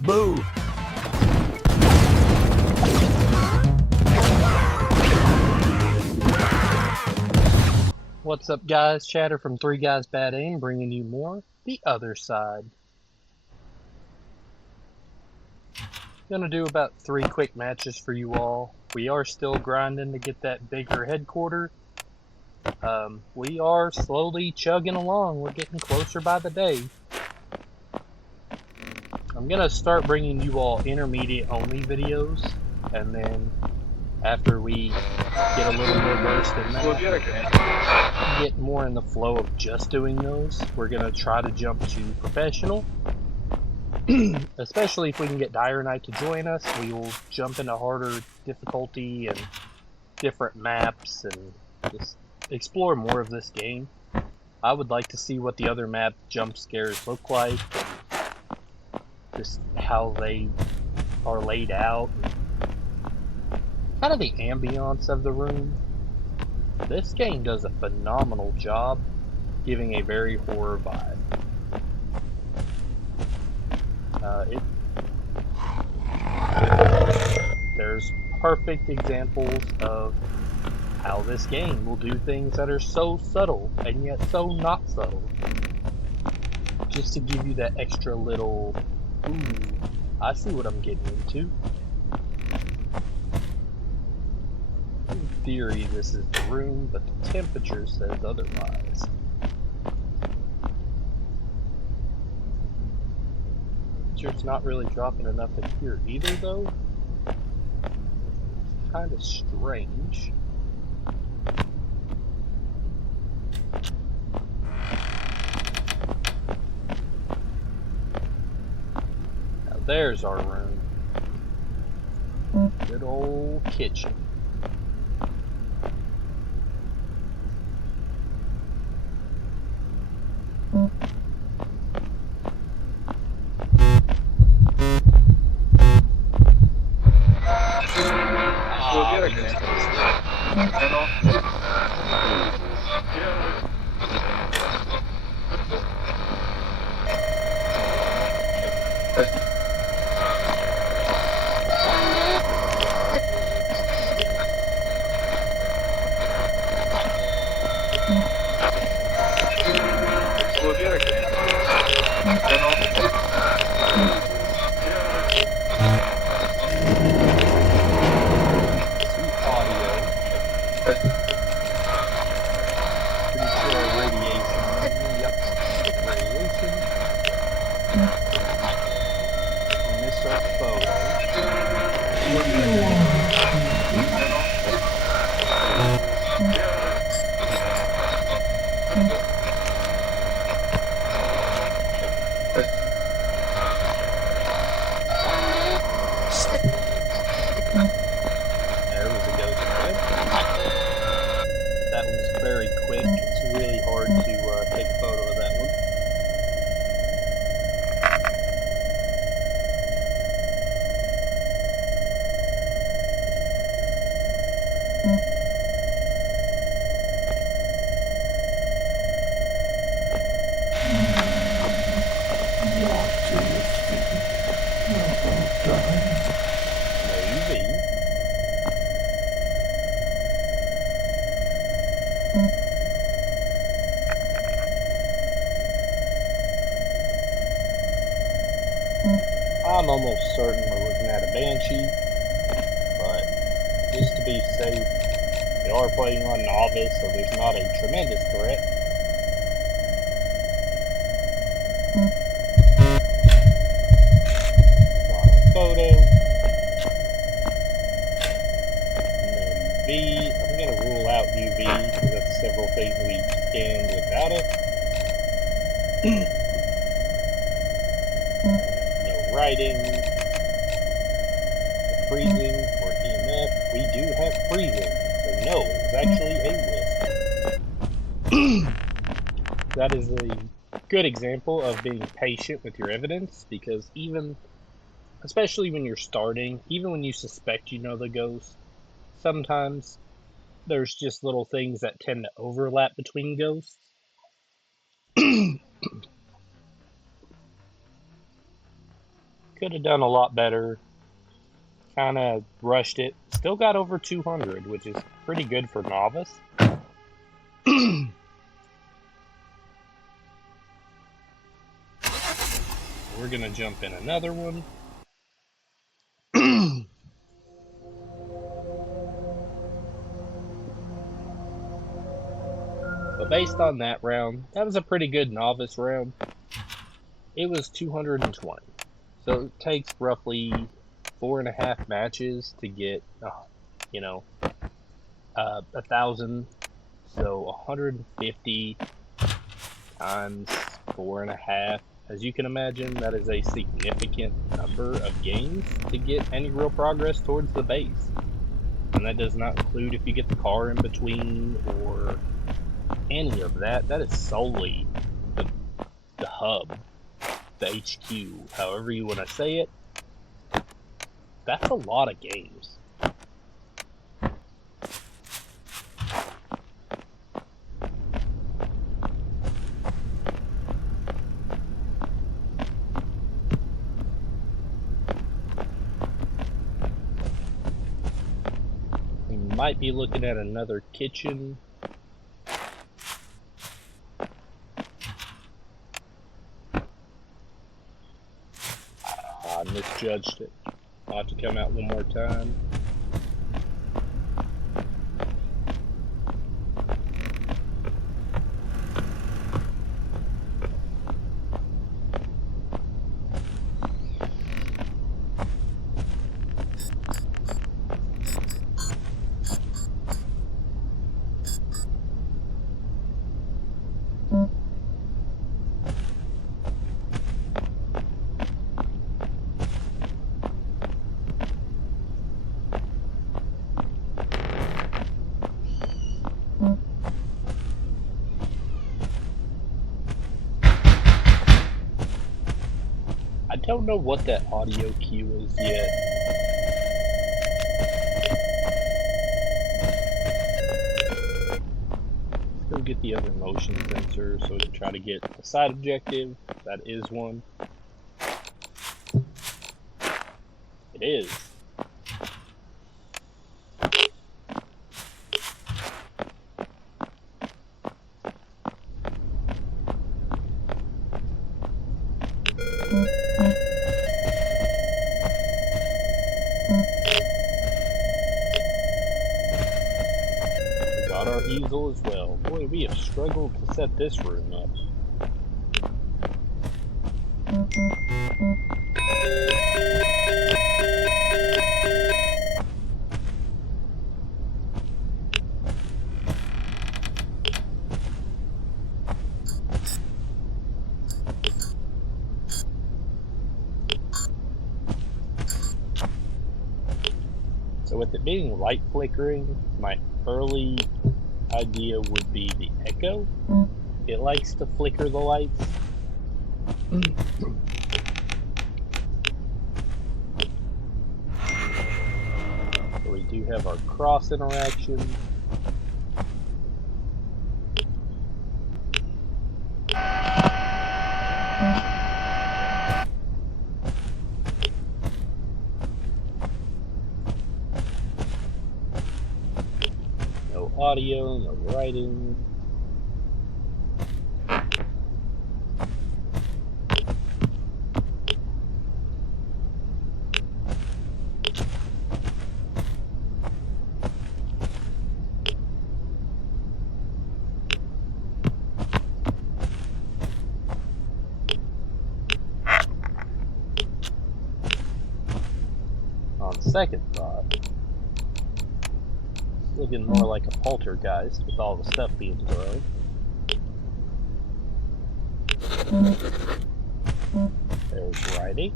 Boo! What's up, guys? Chatter from Three Guys Bad Aim, bringing you more The Other Side. Gonna do about 3 quick matches for you all. We are still grinding to get that bigger headquarter. We are slowly chugging along. We're getting closer by the day. I'm gonna start bringing you all intermediate only videos, and then after we get a little more versed in that, get more in the flow of just doing those, we're gonna try to jump to professional. Especially if we can get Dire Knight to join us, we will jump into harder difficulty and different maps and just explore more of this game. I would like to see what the other map jump scares look like, and just how they are laid out, and kind of the ambiance of the room. This game does a phenomenal job giving a very horror vibe. There's perfect examples of how this game will do things that are so subtle and yet so not subtle. Just to give you that extra little, ooh, I see what I'm getting into. In theory, this is the room, but the temperature says otherwise. Temperature's not really dropping enough in here either, though. Kind of strange. Now there's our room. Good old kitchen. That was very quick. It's really hard to take a photo of that one. Maybe. I'm almost certain we're looking at a Banshee, but just to be safe, we are playing on Novice, so there's not a tremendous threat. Photo. No UV. I'm going to rule out UV because that's several things we've scanned without it. No writing. Freezing or EMF. We do have freezing, so no, it was actually a wisp. That is a good example of being patient with your evidence, because even, especially when you're starting, even when you suspect you know the ghost, sometimes there's just little things that tend to overlap between ghosts. Could have done a lot better. Kind of rushed it. Still got over 200, which is pretty good for novice. We're gonna jump in another one. But based on that round, that was a pretty good novice round. It was 220. So it takes roughly 4.5 matches to get, 1,000. So 150 times 4.5. As you can imagine, that is a significant number of games to get any real progress towards the base. And that does not include if you get the car in between or any of that. That is solely the hub, the HQ, however you want to say it. That's a lot of games. We might be looking at another kitchen. I misjudged it. I'll have to come out one more time. I don't know what that audio cue is yet. Let's go get the other motion sensor so we can try to get the side objective. That is one. It is. Got our easel as well. Boy, we have struggled to set this room up. So with it being light flickering, my early idea would be the echo. It likes to flicker the lights. So we do have our cross interaction. No audio, no writing. On second thought, it's looking more like a poltergeist with all the stuff being thrown. There's writing.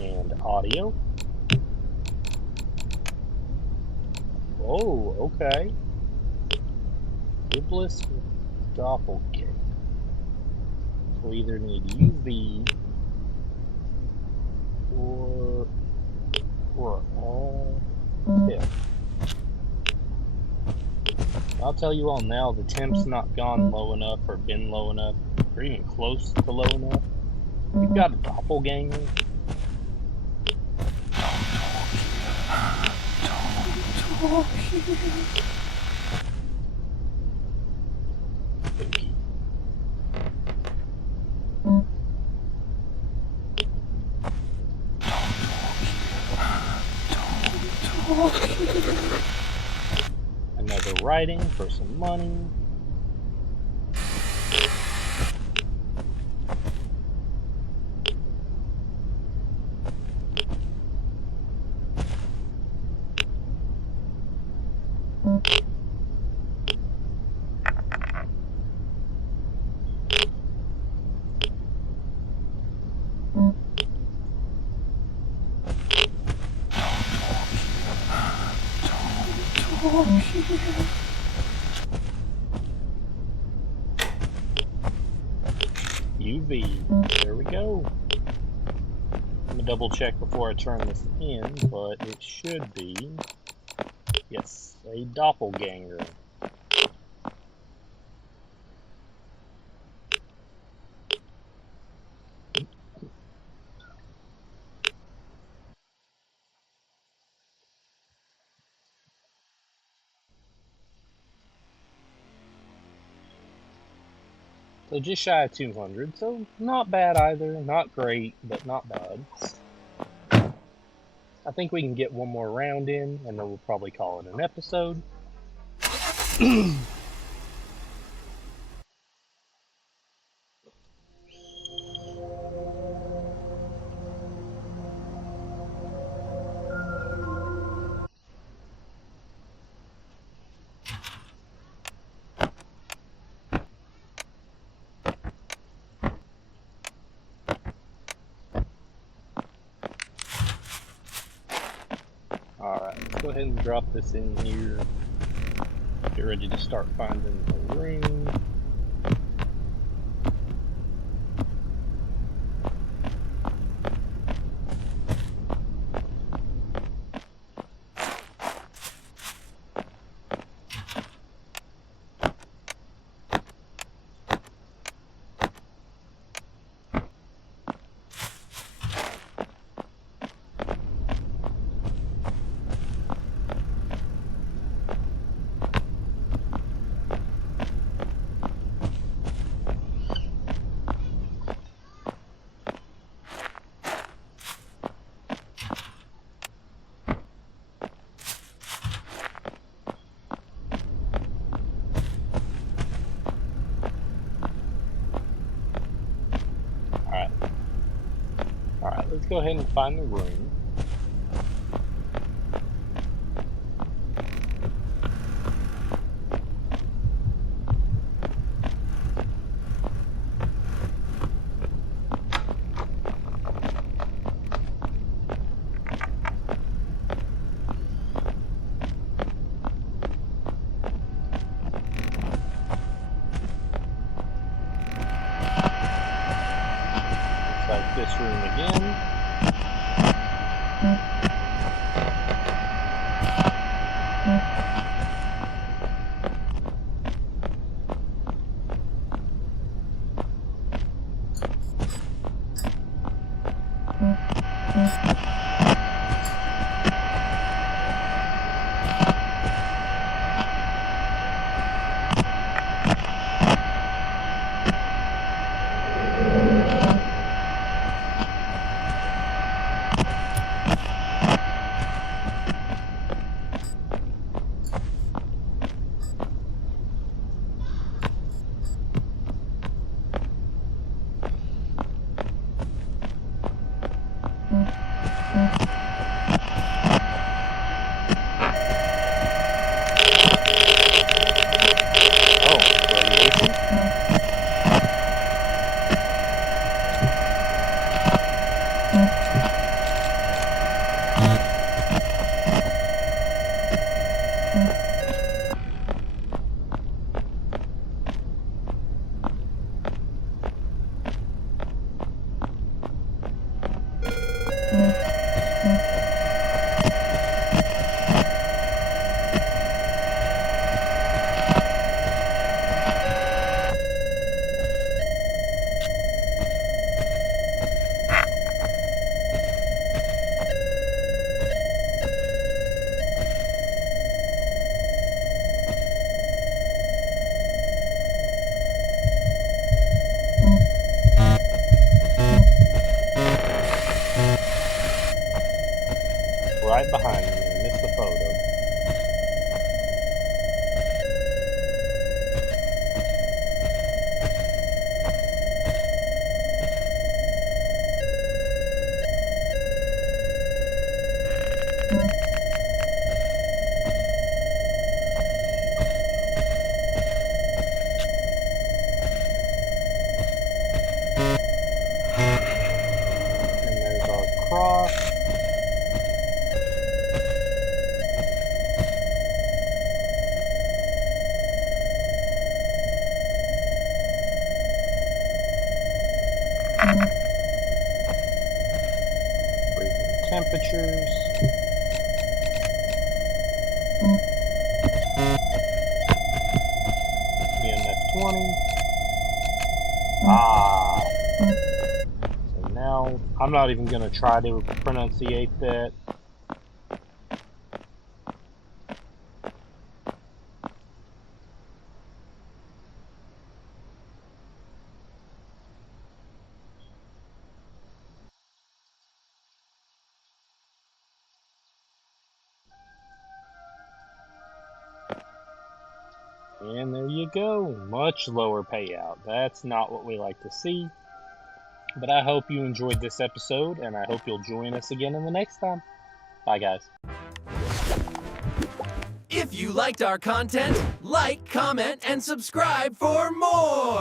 And audio. Oh, okay. Gibless doppelganger. So we either need UV or all hit. I'll tell you all now, the temp's not gone low enough or been low enough or even close to low enough. You've got a doppelganger. Don't talk here. Another writing for some money. UV. There we go. I'm gonna double check before I turn this in, but it should be, yes, a doppelganger. So just shy of 200, so not bad either. Not great, but not bad. I think we can get one more round in, and then we'll probably call it an episode. Alright, let's go ahead and drop this in here. Get ready to start finding the ring. Alright, let's go ahead and find the room. Looks like this room again. right behind me. I missed the photo. And there's our cross. Freezing temperatures. EMF 20. Ah. So now, I'm not even going to try to pronunciate that. And there you go. Much lower payout. That's not what we like to see. But I hope you enjoyed this episode, and I hope you'll join us again in the next time. Bye, guys. If you liked our content, like, comment, and subscribe for more!